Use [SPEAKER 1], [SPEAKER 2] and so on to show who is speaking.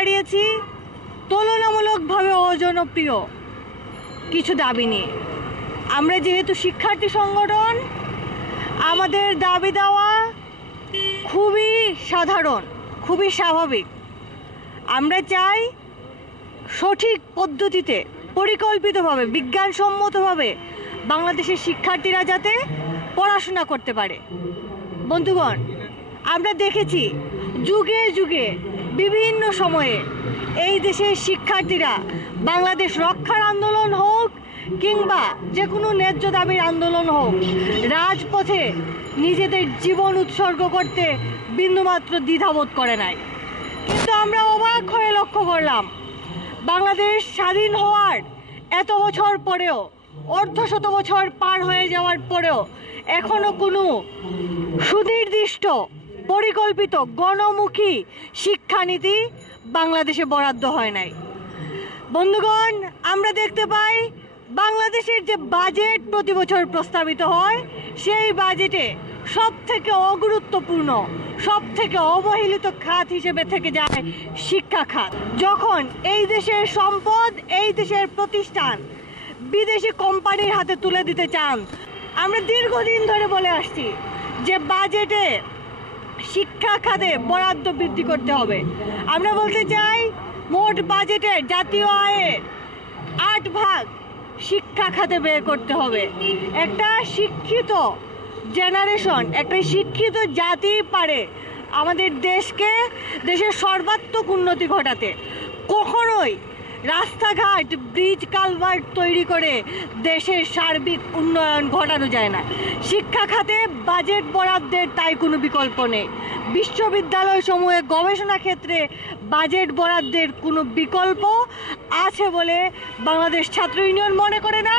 [SPEAKER 1] দাঁড়িয়েছি তুলনামূলকভাবে অজনপ্রিয় কিছু দাবি নিয়ে আমরা যেহেতু শিক্ষার্থী সংগঠন, আমাদের দাবি দেওয়া খুবই সাধারণ, খুবই স্বাভাবিক। আমরা চাই সঠিক পদ্ধতিতে, পরিকল্পিতভাবে, বিজ্ঞানসম্মতভাবে বাংলাদেশের শিক্ষার্থীরা যাতে পড়াশোনা করতে পারে। বন্ধুগণ, আমরা দেখেছি যুগে যুগে বিভিন্ন সময়ে এই দেশের শিক্ষার্থীরা বাংলাদেশ রক্ষার আন্দোলন হোক কিংবা যে কোনো ন্যায্য দাবির আন্দোলন হোক, রাজপথে নিজেদের জীবন উৎসর্গ করতে বিন্দুমাত্র দ্বিধাবোধ করে নাই। কিন্তু আমরা অবাক হয়ে লক্ষ্য করলাম, বাংলাদেশ স্বাধীন হওয়ার এত বছর পরেও, অর্ধশত বছর পার হয়ে যাওয়ার পরেও এখনও কোনো সুনির্দিষ্ট পরিকল্পিত গণমুখী শিক্ষানীতি বাংলাদেশে বরাদ্দ হয় নাই। বন্ধুগণ, আমরা দেখতে পাই বাংলাদেশের যে বাজেট প্রতি বছর প্রস্তাবিত হয়, সেই বাজেটে সব থেকে অগুরুত্বপূর্ণ সব থেকে অবহেলিত খাত হিসেবে থেকে যায় শিক্ষা খাত। যখন এই দেশের সম্পদ, এই দেশের প্রতিষ্ঠান বিদেশি কোম্পানির হাতে তুলে দিতে চান, আমরা দীর্ঘদিন ধরে বলে আসছি যে বাজেটে শিক্ষা খাতে বরাদ্দ বৃদ্ধি করতে হবে। আমরা বলতে চাই, মোট বাজেটে জাতীয় আয়ের আট ভাগ শিক্ষা খাতে ব্যয় করতে হবে। একটা শিক্ষিত জেনারেশন একটা শিক্ষিত জাতি পারে আমাদের দেশকে, দেশের সর্বাত্মক উন্নতি ঘটাতে। কখনোই রাস্তাঘাট ব্রিজ কালভার্ট তৈরি করে দেশের সার্বিক উন্নয়ন ঘটানো যায় না। শিক্ষা খাতে বাজেট বরাদ্দের তাই কোনো বিকল্প নেই। বিশ্ববিদ্যালয় সমূহে গবেষণা ক্ষেত্রে বাজেট বরাদ্দের কোনো বিকল্প আছে বলে বাংলাদেশ ছাত্র ইউনিয়ন মনে করে না।